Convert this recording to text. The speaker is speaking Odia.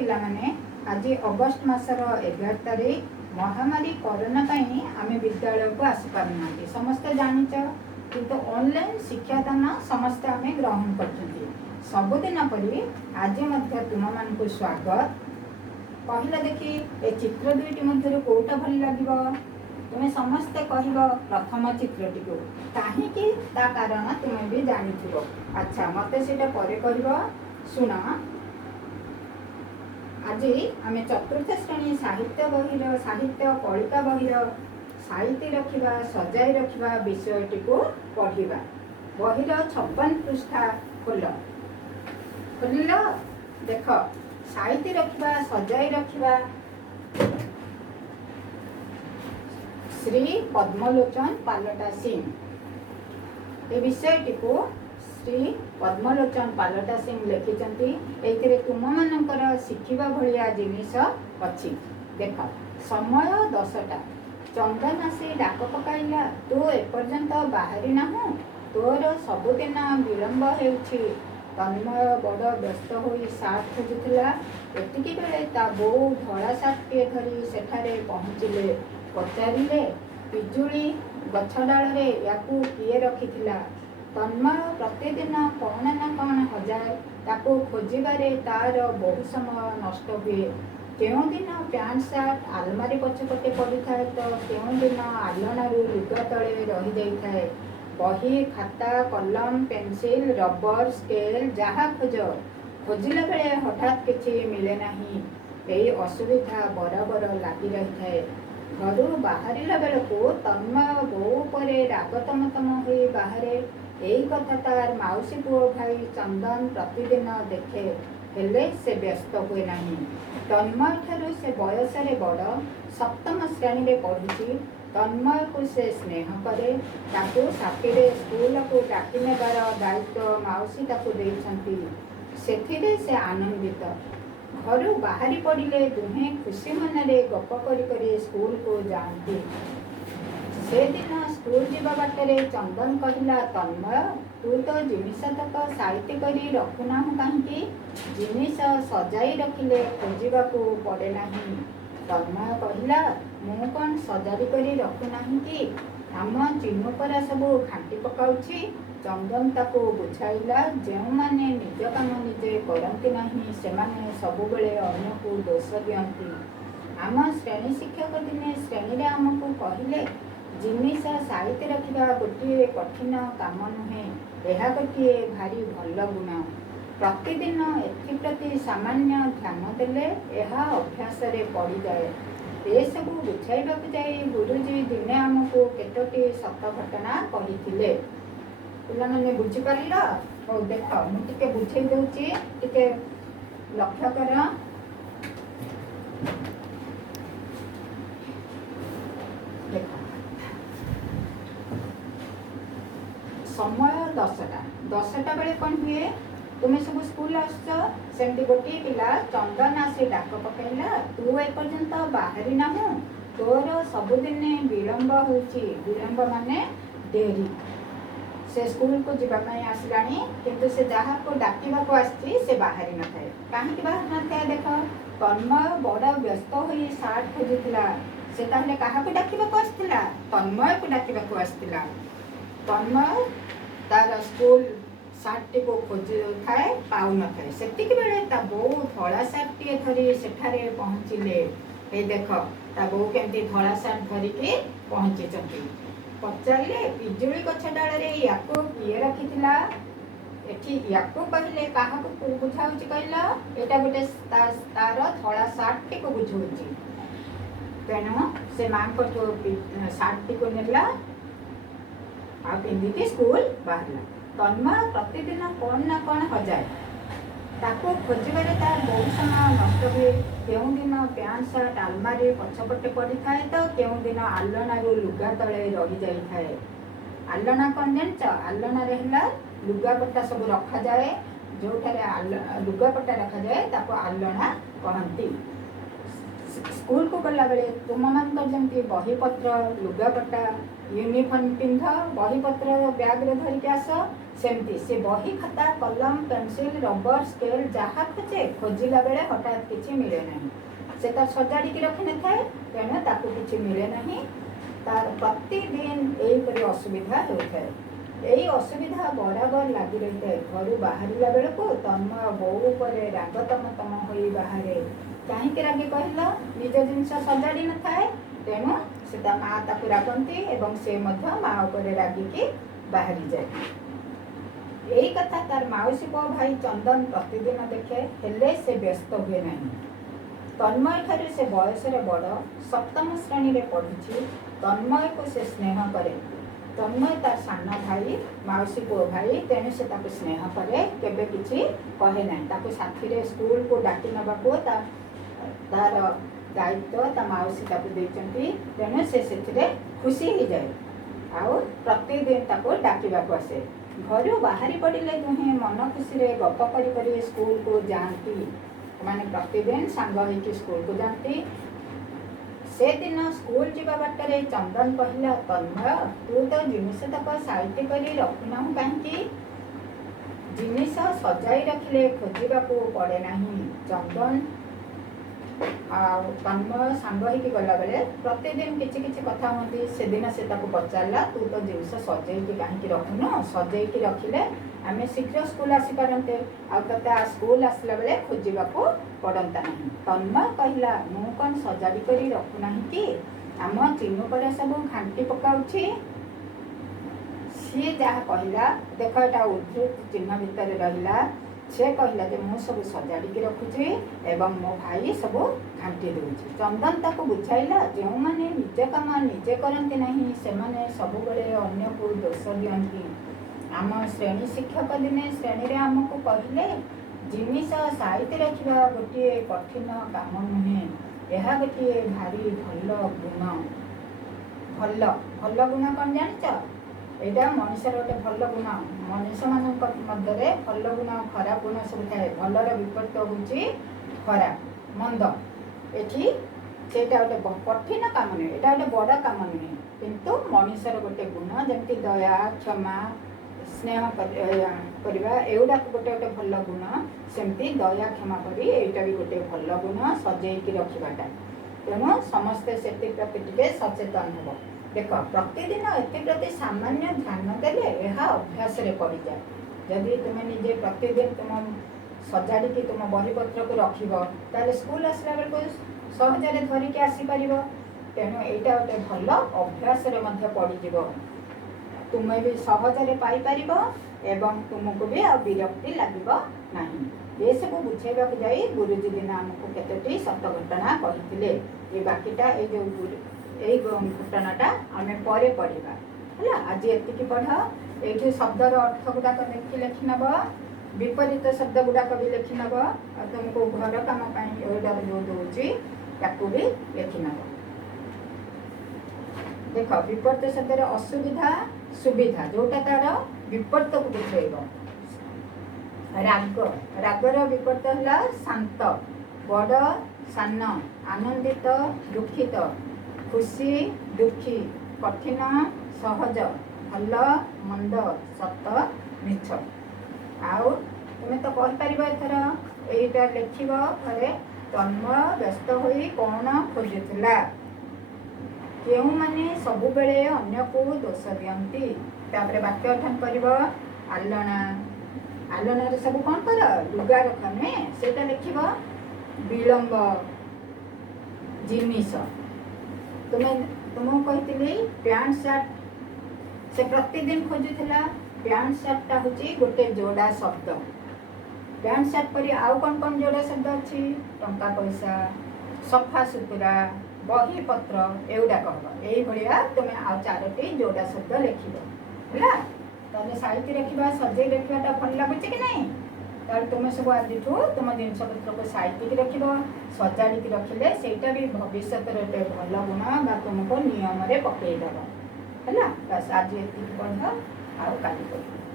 ପିଲାମାନେ ଆଜି ଅଗଷ୍ଟ ମାସର 11 ତାରିଖ ମହାମାରୀ କରୋନା ପାଇଁ ଆମେ ବିଦ୍ୟାଳୟକୁ ଆସିପାରୁନାହାନ୍ତି ସମସ୍ତେ ଜାଣିଛ, କିନ୍ତୁ ଅନଲାଇନ୍ ଶିକ୍ଷାଦାନ ସମସ୍ତେ ଆମେ ଗ୍ରହଣ କରୁଛନ୍ତି। ସବୁଦିନ ପରି ଆଜି ମଧ୍ୟ ତୁମମାନଙ୍କୁ ସ୍ୱାଗତ। କହିଲ ଦେଖି, ଏ ଚିତ୍ର ଦୁଇଟି ମଧ୍ୟରୁ କୋଉଟା ଭଲ ଲାଗିବ? ତୁମେ ସମସ୍ତେ କହିବ ପ୍ରଥମ ଚିତ୍ରଟିକୁ। କାହିଁକି? ତା କାରଣ ତୁମେ ବି ଜାଣିଥିବ। ଆଚ୍ଛା, ମୋତେ ସେଇଟା ପରେ କହିବ। ଶୁଣ, আজি ଆମେ ଚତୁର୍ଥ ଶ୍ରେଣୀ ସାହିତ୍ୟ ବହିର ସାହିତ୍ୟ କଳିକା ବହିର ସାଇତି ରଖିବା ସଜାଇ ରଖିବା ବିଷୟଟିକୁ ପଢ଼ିବା। ବହିର 56 ପୃଷ୍ଠା ଖୋଲିଲ। ଦେଖ, ସାଇତି ରଖିବା ସଜାଇ ରଖିବା ଶ୍ରୀ ପଦ୍ମଲୋଚନ ପାଲଟା ସିଂ। ଏ ବିଷୟଟିକୁ ଶ୍ରୀ ପଦ୍ମଲୋଚନ ପାଲଟା ସିଂ ଲେଖିଛନ୍ତି। ଏଇଥିରେ ତୁମମାନଙ୍କର ଶିଖିବା ଭଳିଆ ଜିନିଷ ଅଛି। ଦେଖ, ସମୟ 10ଟା। ଚନ୍ଦନ ଆସି ଡାକ ପକାଇଲା, ତୁ ଏପର୍ଯ୍ୟନ୍ତ ବାହାରି ନାହୁଁ? ତୋର ସବୁଦିନ ବିଳମ୍ବ ହେଉଛି। ତନ୍ମୟ ବଡ଼ ବ୍ୟସ୍ତ ହୋଇ ସାର୍ଟ ଖୋଜୁଥିଲା। ଏତିକି ବେଳେ ତା ବୋଉ ଧଳା ସାର୍ଟଟିଏ ଧରି ସେଠାରେ ପହଞ୍ଚିଲେ। ପଚାରିଲେ, ପିଜୁଳି ଗଛ ଡାଳରେ ୟାକୁ କିଏ ରଖିଥିଲା? ତନ୍ମୟ ପ୍ରତିଦିନ କ'ଣ ନା କ'ଣ ହଜାଏ। ତାକୁ ଖୋଜିବାରେ ତାର ବହୁ ସମୟ ନଷ୍ଟ ହୁଏ। କେଉଁଦିନ ପ୍ୟାଣ୍ଟ ସାର୍ଟ ଆଲମାରୀ ପଛପଟେ ପଡ଼ିଥାଏ ତ କେଉଁଦିନ ଆଲଣାରୁ ଲୁଗା ତଳେ ରହିଯାଇଥାଏ। ବହି, ଖାତା, କଲମ, ପେନସିଲ, ରବର, ସ୍କେଲ ଯାହା ଖୋଜିଲା ବେଳେ ହଠାତ୍ କିଛି ମିଳେ ନାହିଁ। ଏହି ଅସୁବିଧା ବରାବର ଲାଗି ରହିଥାଏ। ଘରୁ ବାହାରିଲା ବେଳକୁ ତନ୍ମୟ ବୋଉ ଉପରେ ରାଗ ତମ ତମ ହୋଇ ବାହାରେ। ଏଇ କଥା ତାର ମାଉସୀ ପୁଅ ଭାଇ ଚନ୍ଦନ ପ୍ରତିଦିନ ଦେଖେ, ହେଲେ ସେ ବ୍ୟସ୍ତ ହୁଏ ନାହିଁ। ତନ୍ମୟ ଠାରୁ ସେ ବୟସରେ ବଡ଼, ସପ୍ତମ ଶ୍ରେଣୀରେ ପଢ଼ୁଛି। ତନ୍ମୟକୁ ସେ ସ୍ନେହ କରେ। ତାକୁ ସାଥିରେ ସ୍କୁଲକୁ ଡାକି ନେବାର ଦାୟିତ୍ୱ ମାଉସୀ ତାକୁ ଦେଇଛନ୍ତି। ସେଥିରେ ସେ ଆନନ୍ଦିତ। ଘରୁ ବାହାରି ପଡ଼ିଲେ ଦୁହେଁ ଖୁସି ମନରେ ଗପ କରି କରି ସ୍କୁଲକୁ ଯାଆନ୍ତି। ସେଦିନ ସ୍କୁଲ ଯିବା ବାଟରେ ଚନ୍ଦନ କହିଲା, ତନ୍ମୟ, ତୁ ତୋ ଜିନିଷତକ ସାଇତି କରି ରଖୁନାହୁଁ କାହିଁକି? ଜିନିଷ ସଜାଇ ରଖିଲେ ଖୋଜିବାକୁ ପଡ଼େ ନାହିଁ। ତନ୍ମୟ କହିଲା, ମୁଁ କ'ଣ ସଜାଡ଼ି କରି ରଖୁନାହିଁ କି? ଆମ ଚିନୁ ପରା ସବୁ ଘାଣ୍ଟି ପକାଉଛି। ଚନ୍ଦନ ତାକୁ ବୁଝାଇଲା, ଯେଉଁମାନେ ନିଜ କାମ ନିଜେ କରନ୍ତି ନାହିଁ ସେମାନେ ସବୁବେଳେ ଅନ୍ୟକୁ ଦୋଷ ଦିଅନ୍ତି। ଆମ ଶ୍ରେଣୀ ଶିକ୍ଷକ ଦିନେ ଶ୍ରେଣୀରେ ଆମକୁ କହିଲେ, ଜିନିଷ ସାଇତି ରଖିବା ଗୋଟିଏ କଠିନ କାମ ନୁହେଁ, ଏହା ଗୋଟିଏ ଭାରି ଭଲ ଗୁଣ। ପ୍ରତିଦିନ ଏଥିପ୍ରତି ସାମାନ୍ୟ ଧ୍ୟାନ ଦେଲେ ଏହା ଅଭ୍ୟାସରେ ପଡ଼ିଯାଏ। ଏସବୁ ବୁଝାଇବାକୁ ଯାଇ ଗୁରୁଜୀ ଦିନେ ଆମକୁ କେତୋଟି ସତ ଘଟଣା କହିଥିଲେ। ପିଲାମାନେ ବୁଝିପାରିଲ? ହଉ ଦେଖ, ମୁଁ ଟିକେ ବୁଝେଇ ଦେଉଛି, ଟିକେ ଲକ୍ଷ୍ୟ କର। ଦେଖ, ସମୟ 10ଟା ବେଳେ କ'ଣ ହୁଏ? ତୁମେ ସବୁ ସ୍କୁଲ ଆସୁଛ। ସେମିତି ଗୋଟିଏ ପିଲା ଚନ୍ଦନ ଆସି ଡାକ ପକାଇଲା, ତୁ ଏପର୍ଯ୍ୟନ୍ତ ବାହାରି ନାହୁଁ? ତୋର ସବୁଦିନେ ବିଳମ୍ବ ହେଉଛି। ବିଳମ୍ବ ମାନେ ଡେରି। ସେ ସ୍କୁଲକୁ ଯିବା ପାଇଁ ଆସିଲାଣି, କିନ୍ତୁ ସେ ଯାହାକୁ ଡାକିବାକୁ ଆସିଛି ସେ ବାହାରି ନଥାଏ। କାହିଁକି ବାହାରି ନଥାଏ? ଦେଖ, ତନ୍ମୟ ବଡ଼ ବ୍ୟସ୍ତ ହୋଇ ସାର୍ଟ ଖୋଜୁଥିଲା। ସେ ତାହେଲେ କାହାକୁ ଡାକିବାକୁ ଆସିଥିଲା? ତନ୍ମୟକୁ ଡାକିବାକୁ ଆସିଥିଲା। ତନ୍ମୟ ତାର ସ୍କୁଲ ସାର୍ଟଟିକୁ ଖୋଜୁଥାଏ, ପାଉନଥାଏ। ସେତିକି ବେଳେ ତା ବୋଉ ଧଳା ସାର୍ଟଟିଏ ଧରି ସେଠାରେ ପହଞ୍ଚିଲେ। ଏଇ ଦେଖ, ତା ବୋଉ କେମିତି ଧଳା ସାର୍ଟ ଧରିକି ପହଞ୍ଚିଛନ୍ତି। ପଚାରିଲେ, ପିଜୁଳି ଗଛ ଡାଳରେ ୟାକୁ କିଏ ରଖିଥିଲା? ଏଠି ୟାକୁ କହିଲେ କାହାକୁ ବୁଝାଉଛି କହିଲ? ଏଇଟା ଗୋଟେ ତାର ଧଳା ସାର୍ଟଟିକୁ ବୁଝଉଛି। ତେଣୁ ସେ ମାଆଙ୍କଠୁ ସାର୍ଟଟିକୁ ନେଲା ଆଉ ପିନ୍ଧିକି ସ୍କୁଲ ବାହାରିଲା। ତନ୍ମୟ ପ୍ରତିଦିନ କ'ଣ ନା କ'ଣ ହଜାଏ। ତାକୁ ଖୋଜିବାରେ ତାର ବହୁ ସମୟ ନଷ୍ଟ ହୁଏ। କେଉଁଦିନ ପ୍ୟାଣ୍ଟ ସାର୍ଟ ଆଲମାରୀ ପଛପଟେ ପଡ଼ିଥାଏ ତ କେଉଁଦିନ ଆଲଣାରୁ ଲୁଗା ତଳେ ରହିଯାଇଥାଏ। ଆଲଣା କ'ଣ ଜାଣିଛ? ଆଲଣାରେ ହେଲା ଲୁଗାପଟା ସବୁ ରଖାଯାଏ। ଯେଉଁଠାରେ ଲୁଗାପଟା ରଖାଯାଏ ତାକୁ ଆଲଣା କହନ୍ତି। ସ୍କୁଲକୁ ଗଲାବେଳେ ତୁମମାନଙ୍କର ଯେମିତି ବହିପତ୍ର, ଲୁଗାପଟା, ୟୁନିଫର୍ମ ପିନ୍ଧ, ବହିପତ୍ର ବ୍ୟାଗରେ ଧରିକି ଆସ, सेमती से बही खाता कलम पेंसिल रबर स्केल जहाँ खोजे खोजिला बेले हठात किसी मिले नहीं से तार सजाड़ी रखी न थाए तेणु ताकू किसी मिले नहीं तार प्रतिदिन यहीपरि असुविधा होता है। यही असुविधा बराबर लगी रही है। घर बाहर बेलू तन्मय बोऊ पर राग तम तम हो बाहर कहीं रागे कहल निज जिनस सजाड़ी न थाए तेणु से माँ ताकू रागती एवं से माँ उपर रागिकी बाहरी जाए। यही कथा तार मौसी पुओ भाई चंदन प्रतिदिन देखे हेले से व्यस्त हुए नहीं। तन्मय ठारे से बयस बड़ सप्तम श्रेणी रे पढ़ी तन्मय को से स्नेह करे। तन्मय तार सान भाई मौसी पुओ भाई तेणु से ताको स्नेह करे केबे किछि कहे नहीं। ताको साथी रे स्कूल को डाकी नबाको तार दायित्व ता मौसी ताको देचंती तेणु से सेथिरे खुशी ही जाए। आउ प्रतिदिन ताको डाकिबाको आसे। घर बाहरी पड़े दुहे मन खुशी रे गप कर स्कूल को जाती माने प्रतिदिन सांग होइकि स्कूल को जाती। से दिन स्कूल जीवा बाटर चंदन कहला तन्मय तू तो जिनिस तक साइट कर रखुना कहीं जिनिस सजाई रखिले खोजा पड़े नहीं। चंदन तन्मय सांग होइकि गला बेले प्रतिदिन किछि किछि कथा होती से दिन से ताको पचारला तू तो जिनिस सजाई कहीं रखुन सजाई रखिले आम शीघ्र स्कूल आसी पारते आ स्कूल आसला बेले खोजा पड़ता नहीं। तन्मय कहला मु कौन सजाड़ी कर रखुना कि आम चिन्ह पर सब घांटी पकाउछि। सी जहाँ कहला देख एटा उद्धृत चिन्ह भितर रहिला से कहला जे मु सब सजाड़ी रखुची एवं मो भाई सब घांटी दूची। चंदन ताको बुझाइला जो माने निज काम निजे करती नहीं से माने सब बेले अन्य को दोष दियंती। आम श्रेणी शिक्षक दिने श्रेणी रे आमको कहले जिनिस साइट रखा गोटे कठिन काम नुहे यह गोटे भारी भल गुण। भल भल गुण कौन जान यहाँ मनुष्य गोटे भल गुण मनुष्य मान मध्य भल गुण खराब गुण सब थाए। भलर विपरीत हूँ खराब मंद। ये सेटा गोटे कठिन काम नुहे यहाँ गोटे बड़ काम नुहे किंतु मनुष्यर गोटे गुण जमी दया क्षमा स्नेह करवा एगुड़ा गोटे गोटे भल गुण सेमती दया क्षमा करी एटा भी गोटे भल गुण सजेकी रखा। तेणु समस्ते से प्रति सचेतन हो। देख प्रतिदिन एप्रति सामान्य ध्यान देले यह अभ्यास रे पड़ जाए। जदि तुम निजे प्रतिदिन तुम सजाड़ी तुम बहीपत्र को रखिब ताले स्कूल आसला बेलू सहजरे धरिकी आसीपर। तेणु यहाँ गोटे भल अभ्यास रे मध्य पड़ज तुम्हें भी सहजरे पाइपर एवं तुमको भी आ विरक्ति लगे ना। ये सब बुझेबा जाई गुरुजी दिन आमको केतोटी सत घटना कहते ये बाकीटा यही घटनाटा आम पर पढ़ा है। आज एति पढ़ ये शब्दर अर्थ गुड़ाक देखी लिखि नब विपरीत शब्द गुड़ाक भी लिखि नब तुमको घर कम यहाँ जो दूसरी ताकू भी लिखि नब। देख विपरीत शब्द असुविधा सुविधा जोटा तार विपरीत को बुझेब। राग रागर विपरीत है शांत बड़ सान आनंदित दुखित खुशी दुखी कठिन सहज भल मंद सत मिछ। आउ तुम्हें तो कहीपर एथर यहीटा लिख घरे तन्मय व्यस्त हो कौन खोजुला क्यों माने सबु बेले अन्य को दोष दियंती। तापर वाक्य गठन कर आलना आलना रे सब कौन कर लुगा रख नुहे से लिख विलंब जिनिस। तुम्हें तुमको कही पैंट सार्ट से प्रतिदिन खोजुला पैंट सार्टा हूँ गोटे जोड़ा शब्द। पैंट सार्ट पर आउ कौन कौन जोड़ा शब्द अच्छी टंका पैसा सफा सुतुरा बही पत्र एगुड़ा कह यही तुम्हें आ चारोटी जोड़ा शब्द लिख है। साइट रखा सजे रखाटा भल लगुच कि नहीं तार तुम सब आज तुम जिनस पत्र को साइट रख सजाड़ी रखिले सेटा भी भविष्य गोटे भल गुण बा तुमको नियम पकईदेव है। बस आज ये पढ़ आउ काली पढ़।